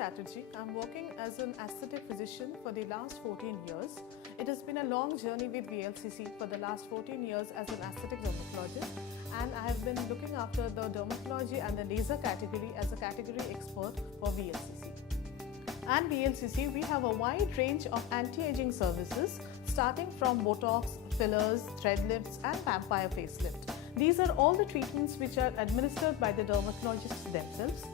Chattergee. I'm working as an aesthetic physician for the last 14 years. It has been a long journey with VLCC for the last 14 years as an aesthetic dermatologist, and I have been looking after the dermatology and the laser category as a category expert for VLCC. At VLCC, we have a wide range of anti-aging services starting from Botox, fillers, thread lifts and vampire facelift. These are all the treatments which are administered by the dermatologists themselves.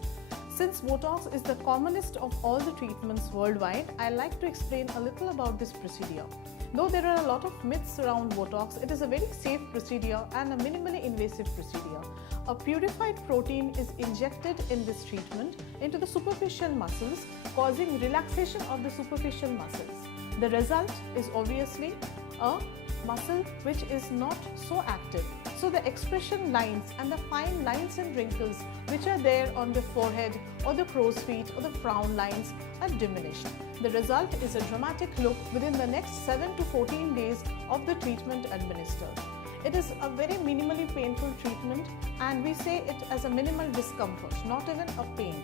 Since Botox is the commonest of all the treatments worldwide, I like to explain a little about this procedure. Though there are a lot of myths around Botox, it is a very safe procedure and a minimally invasive procedure. A purified protein is injected in this treatment into the superficial muscles, causing relaxation of the superficial muscles. The result is obviously a muscle which is not so active. So the expression lines and the fine lines and wrinkles which are there on the forehead or the crow's feet or the frown lines are diminished. The result is a dramatic look within the next 7 to 14 days of the treatment administered. It is a very minimally painful treatment, and we say it as a minimal discomfort, not even a pain.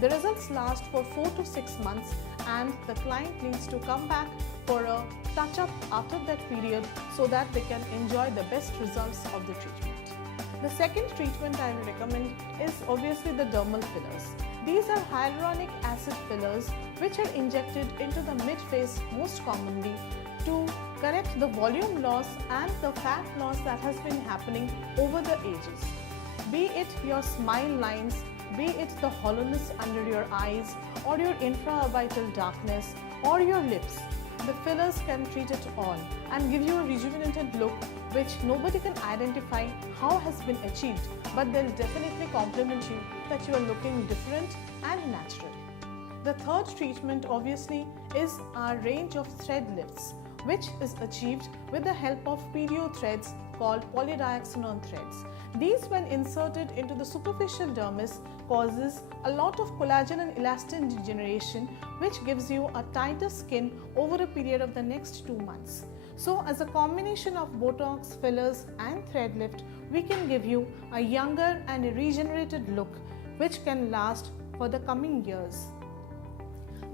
The results last for 4 to 6 months, and the client needs to come back for a touch-up after that period so that they can enjoy the best results of the treatment. The second treatment I will recommend is obviously the dermal fillers. These are hyaluronic acid fillers which are injected into the mid-face most commonly to correct the volume loss and the fat loss that has been happening over the ages. Be it your smile lines, be it the hollowness under your eyes or your infraorbital darkness or your lips, the fillers can treat it all and give you a rejuvenated look which nobody can identify how has been achieved, but they'll definitely compliment you that you are looking different and natural. The third treatment obviously is our range of thread lifts, which is achieved with the help of perio threads called polydioxanone threads. These, when inserted into the superficial dermis, causes a lot of collagen and elastin degeneration, which gives you a tighter skin over a period of the next 2 months. So as a combination of Botox, fillers and thread lift, we can give you a younger and a regenerated look which can last for the coming years.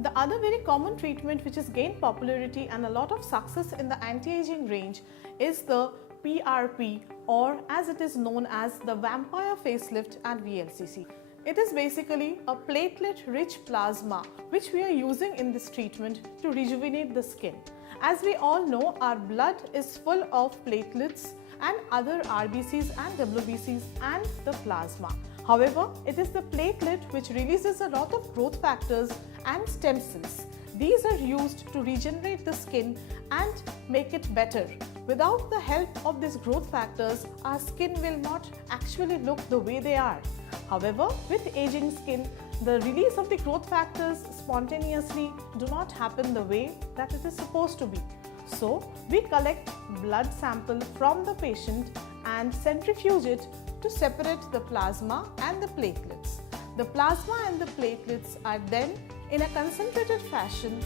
The other very common treatment which has gained popularity and a lot of success in the anti-aging range is the PRP, or as it is known as the vampire facelift at VLCC. It is basically a platelet-rich plasma which we are using in this treatment to rejuvenate the skin. As we all know, our blood is full of platelets and other RBCs and WBCs and the plasma. However, it is the platelet which releases a lot of growth factors and stem cells. These are used to regenerate the skin and make it better. Without the help of these growth factors, our skin will not actually look the way they are. However, with aging skin, the release of the growth factors spontaneously do not happen the way that it is supposed to be. So, we collect blood sample from the patient and centrifuge it to separate the plasma and the platelets. The plasma and the platelets are then in a concentrated fashion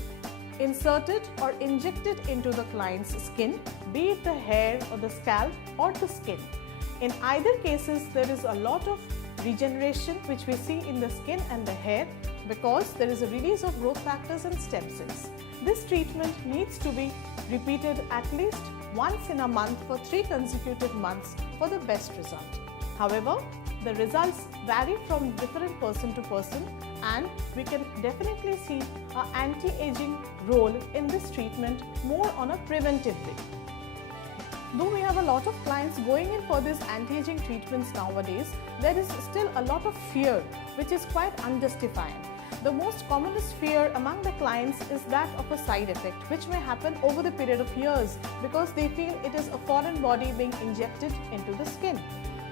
inserted or injected into the client's skin, be it the hair or the scalp or the skin. In either cases, there is a lot of regeneration which we see in the skin and the hair because there is a release of growth factors and stem cells. This treatment needs to be repeated at least once in a month for 3 consecutive months for the best result. However, the results vary from different person to person, and we can definitely see an anti-aging role in this treatment more on a preventive way. Though we have a lot of clients going in for these anti-aging treatments nowadays, there is still a lot of fear which is quite unjustified. The most commonest fear among the clients is that of a side effect which may happen over the period of years because they feel it is a foreign body being injected into the skin.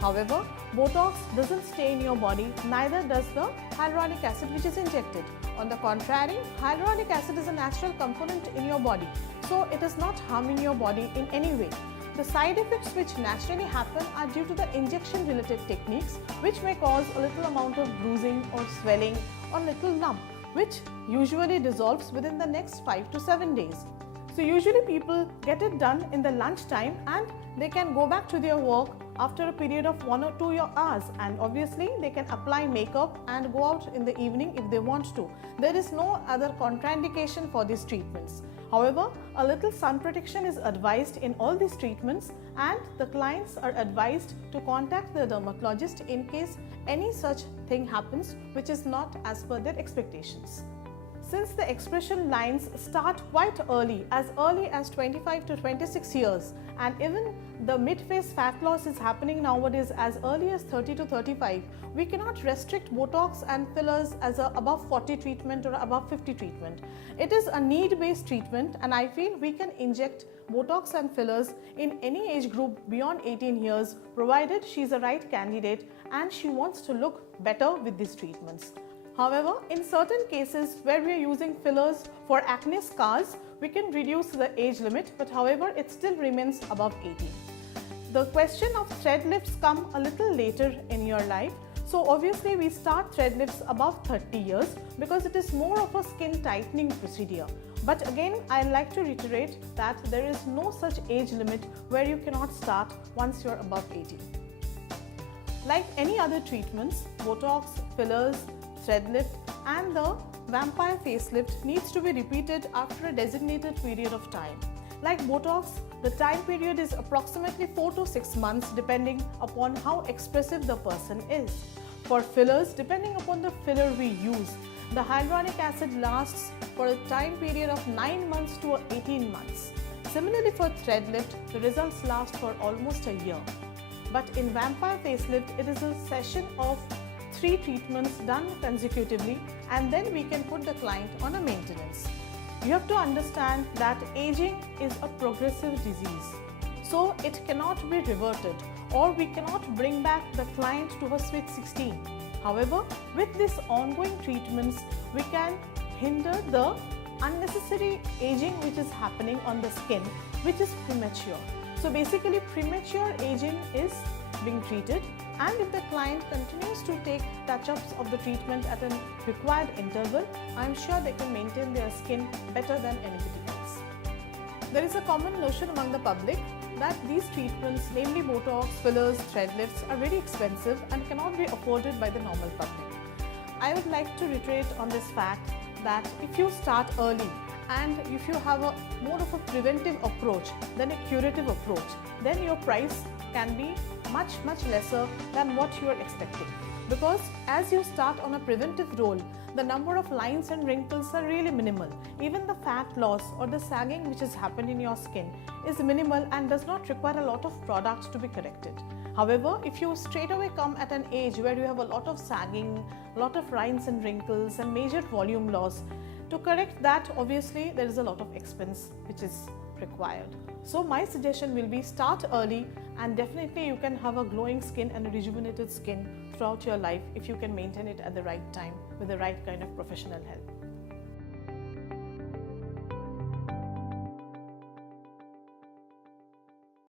However, Botox doesn't stay in your body, neither does the hyaluronic acid which is injected. On the contrary, hyaluronic acid is a natural component in your body, so it is not harming your body in any way. The side effects which naturally happen are due to the injection related techniques which may cause a little amount of bruising or swelling or little lump which usually dissolves within the next 5 to 7 days. So usually people get it done in the lunch time and they can go back to their work after a period of 1 or 2 hours, and obviously they can apply makeup and go out in the evening if they want to. There is no other contraindication for these treatments. However, a little sun protection is advised in all these treatments, and the clients are advised to contact the dermatologist in case any such thing happens which is not as per their expectations. Since the expression lines start quite early as 25 to 26 years, and even the mid-face fat loss is happening nowadays as early as 30 to 35, we cannot restrict Botox and fillers as a above 40 treatment or above 50 treatment. It is a need-based treatment, and I feel we can inject Botox and fillers in any age group beyond 18 years, provided she is a right candidate and she wants to look better with these treatments. However, in certain cases where we are using fillers for acne scars, we can reduce the age limit, but however, it still remains above 18. The question of thread lifts come a little later in your life. So obviously we start thread lifts above 30 years because it is more of a skin tightening procedure. But again, I like to reiterate that there is no such age limit where you cannot start once you're above 18. Like any other treatments, Botox, fillers, thread lift and the vampire facelift needs to be repeated after a designated period of time. Like Botox, the time period is approximately 4 to 6 months depending upon how expressive the person is. For fillers, depending upon the filler we use, the hyaluronic acid lasts for a time period of 9 months to 18 months. Similarly for thread lift, the results last for almost a year. But in vampire facelift, it is a session of 3 treatments done consecutively, and then we can put the client on a maintenance. You have to understand that aging is a progressive disease, so it cannot be reverted, or we cannot bring back the client to a sweet 16. However, with these ongoing treatments, we can hinder the unnecessary aging which is happening on the skin, which is premature. So basically, premature aging is being treated, and if the client continues to take touch-ups of the treatment at a required interval, I am sure they can maintain their skin better than anybody else. There is a common notion among the public that these treatments, namely Botox, fillers, thread lifts, are very expensive and cannot be afforded by the normal public. I would like to reiterate on this fact that if you start early and if you have a more of a preventive approach than a curative approach, then your price can be much lesser than what you are expecting. Because as you start on a preventive role, the number of lines and wrinkles are really minimal. Even the fat loss or the sagging which has happened in your skin is minimal and does not require a lot of product to be corrected. However, if you straight away come at an age where you have a lot of sagging, a lot of lines and wrinkles and major volume loss, to correct that, obviously there is a lot of expense which is required. So my suggestion will be start early, and definitely you can have a glowing skin and a rejuvenated skin throughout your life if you can maintain it at the right time with the right kind of professional help.